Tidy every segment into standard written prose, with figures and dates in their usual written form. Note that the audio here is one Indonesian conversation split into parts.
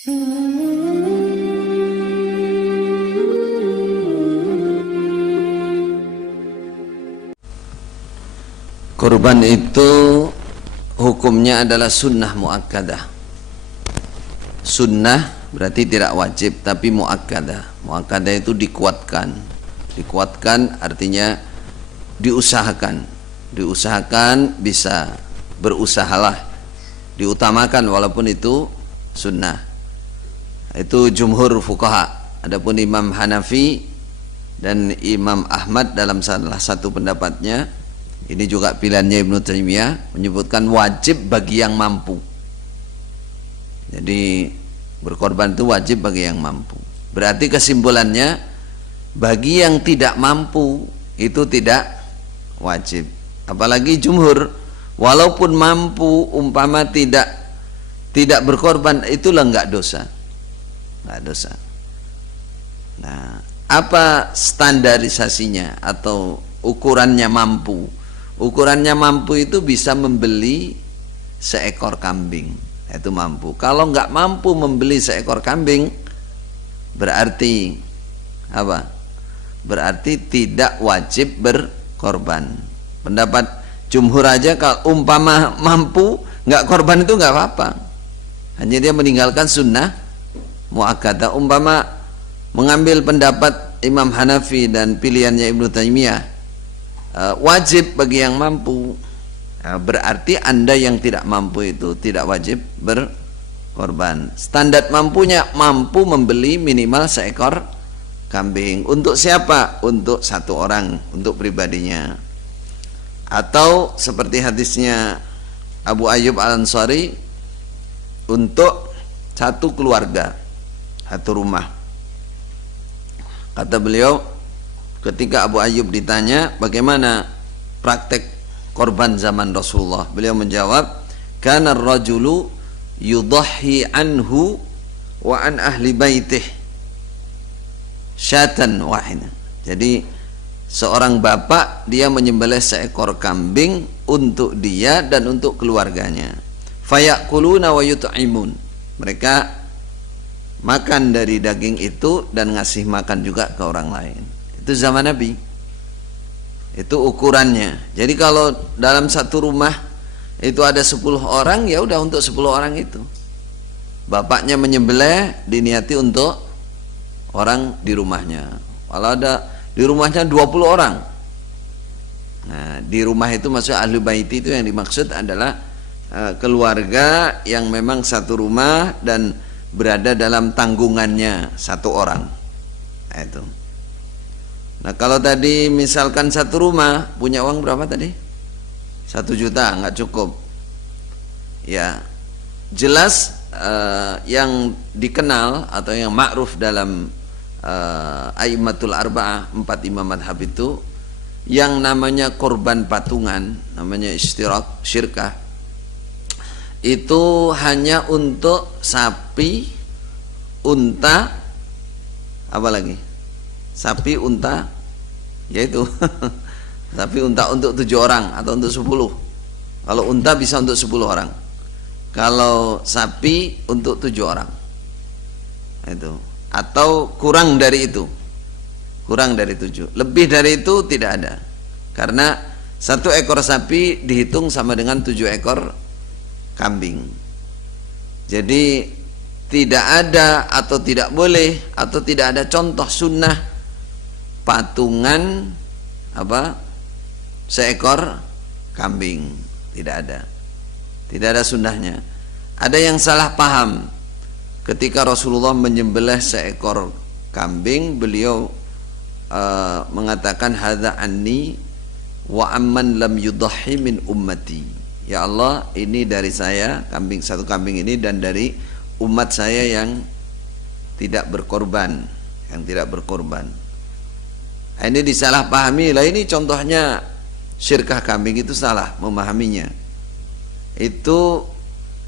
Kurban itu hukumnya adalah sunnah muakkadah. Sunnah berarti tidak wajib, tapi muakkadah. Muakkadah itu dikuatkan. Dikuatkan artinya diusahakan. Diusahakan, bisa berusahalah, diutamakan walaupun itu sunnah. Itu jumhur fuqaha. Adapun Imam Hanafi dan Imam Ahmad dalam salah satu pendapatnya, ini juga pilihannya Ibnu Taimiyah, menyebutkan wajib bagi yang mampu. Jadi berkorban itu wajib bagi yang mampu. Berarti kesimpulannya, bagi yang tidak mampu itu tidak wajib. Apalagi jumhur, walaupun mampu, umpama tidak berkorban, itulah enggak dosa. Enggak dosa. Nah, apa standarisasinya atau ukurannya mampu? Ukurannya mampu itu bisa membeli seekor kambing, itu mampu. Kalau nggak mampu membeli seekor kambing, berarti apa? Berarti tidak wajib berkorban. Pendapat jumhur aja, kalau umpama mampu nggak korban itu nggak apa-apa, hanya dia meninggalkan sunnah muakkadah. Umpama mengambil pendapat Imam Hanafi dan pilihannya Ibnu Taimiyah, wajib bagi yang mampu, berarti Anda yang tidak mampu itu tidak wajib berkorban. Standar mampunya, mampu membeli minimal seekor kambing. Untuk siapa? Untuk satu orang, untuk pribadinya. Atau seperti hadisnya Abu Ayyub Al-Ansari, untuk satu keluarga, satu rumah. Kata beliau, ketika Abu Ayyub ditanya bagaimana praktek korban zaman Rasulullah, beliau menjawab, kana ar-rajulu yudahhi anhu wa an ahli baitih syatan wahina. Jadi seorang bapak, dia menyembelih seekor kambing untuk dia dan untuk keluarganya. Fayakuluna wa yut'imun. Mereka makan dari daging itu dan ngasih makan juga ke orang lain. Itu zaman Nabi. Itu ukurannya. Jadi kalau dalam satu rumah itu ada 10 orang, ya udah untuk 10 orang itu. Bapaknya menyembelih diniati untuk orang di rumahnya. Kalau ada di rumahnya 20 orang. Nah, di rumah itu maksud ahli bait, itu yang dimaksud adalah keluarga yang memang satu rumah dan berada dalam tanggungannya satu orang. Nah, itu. Nah, kalau tadi misalkan satu rumah punya uang berapa tadi? 1 juta, nggak cukup. Ya, jelas yang dikenal atau yang ma'ruf dalam A'immatul Arba'ah, 4 imam madhab itu, yang namanya korban patungan, namanya istirak, syirkah, itu hanya untuk sapi, unta, apa lagi? Sapi, unta, yaitu sapi, unta untuk 7 orang atau untuk 10. Kalau unta bisa untuk 10 orang. Kalau sapi untuk 7 orang. Itu. Atau kurang dari itu. Kurang dari 7. Lebih dari itu tidak ada. Karena 1 ekor sapi dihitung sama dengan 7 ekor kambing. Jadi tidak ada atau tidak boleh atau tidak ada contoh sunnah patungan apa seekor kambing. Tidak ada. Tidak ada sunnahnya. Ada yang salah paham. Ketika Rasulullah menyembelih seekor kambing, beliau mengatakan hadza anni wa amman lam yudahhi min ummati. Ya Allah, ini dari saya, kambing, 1 kambing ini, dan dari umat saya yang tidak berkorban, yang tidak berkorban. Nah, ini disalahpahami. Lah, ini contohnya syirkah kambing, itu salah memahaminya. Itu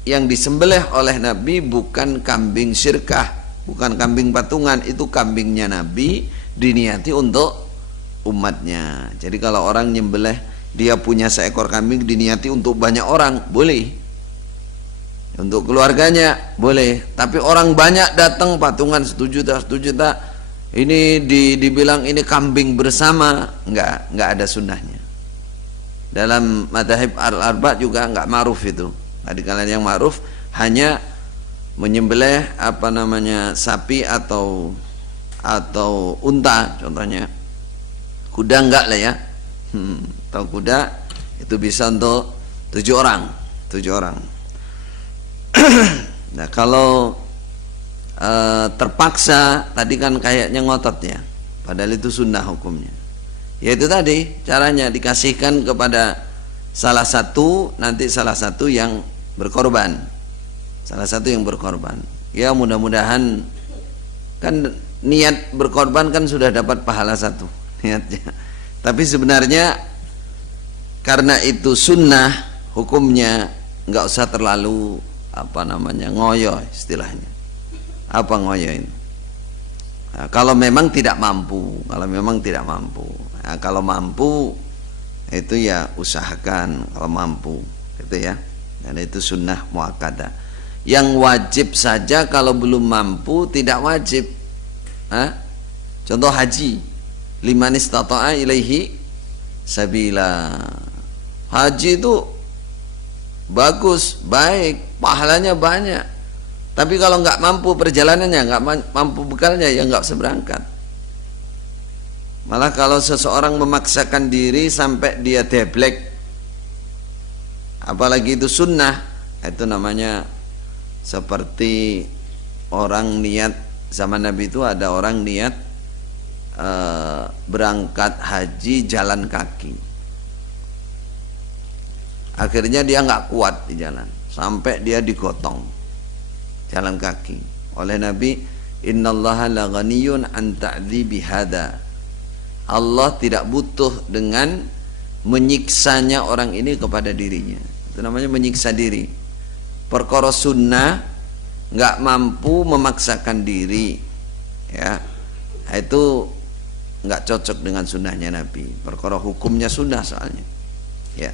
yang disembelih oleh Nabi bukan kambing syirkah, bukan kambing patungan, itu kambingnya Nabi diniati untuk umatnya. Jadi kalau orang nyembelih, dia punya seekor kambing diniati untuk banyak orang, boleh. Untuk keluarganya boleh, tapi orang banyak datang patungan 1 juta, 1 juta, ini dibilang ini kambing bersama, enggak ada sunnahnya. Dalam madhab al-arba juga enggak ma'ruf itu. Di kalangan yang ma'ruf hanya menyembelih sapi atau unta contohnya. Kuda enggak lah ya. Atau kuda itu bisa untuk 7 orang. Nah, kalau terpaksa tadi kan kayaknya ngotot ya, padahal itu sunnah hukumnya. Yaitu tadi caranya dikasihkan kepada salah satu, nanti salah satu yang berkorban. Ya mudah-mudahan, kan niat berkorban kan sudah dapat pahala 1 niatnya. Tapi sebenarnya karena itu sunnah hukumnya, nggak usah terlalu ngoyo istilahnya. Apa ngoyo ini? Nah, kalau memang tidak mampu. Nah, kalau mampu itu ya usahakan kalau mampu, gitu ya. Dan itu sunnah muakkadah. Yang wajib saja kalau belum mampu tidak wajib. Contoh haji, liman istata'a ilaihi sabila. Haji itu bagus, baik, pahalanya banyak. Tapi kalau nggak mampu perjalanannya, nggak mampu bekalnya, ya nggak usah berangkat. Malah kalau seseorang memaksakan diri sampai dia deblek, apalagi itu sunnah, itu namanya seperti orang niat. Zaman Nabi itu ada orang niat berangkat haji jalan kaki. Akhirnya dia nggak kuat di jalan, sampai dia digotong jalan kaki oleh Nabi. Innallaha la ghaniyun an ta'dzibi hada. Allah tidak butuh dengan menyiksanya orang ini kepada dirinya. Itu namanya menyiksa diri. Perkara sunnah nggak mampu memaksakan diri, ya itu nggak cocok dengan sunnahnya Nabi. Perkara hukumnya sunnah soalnya, ya.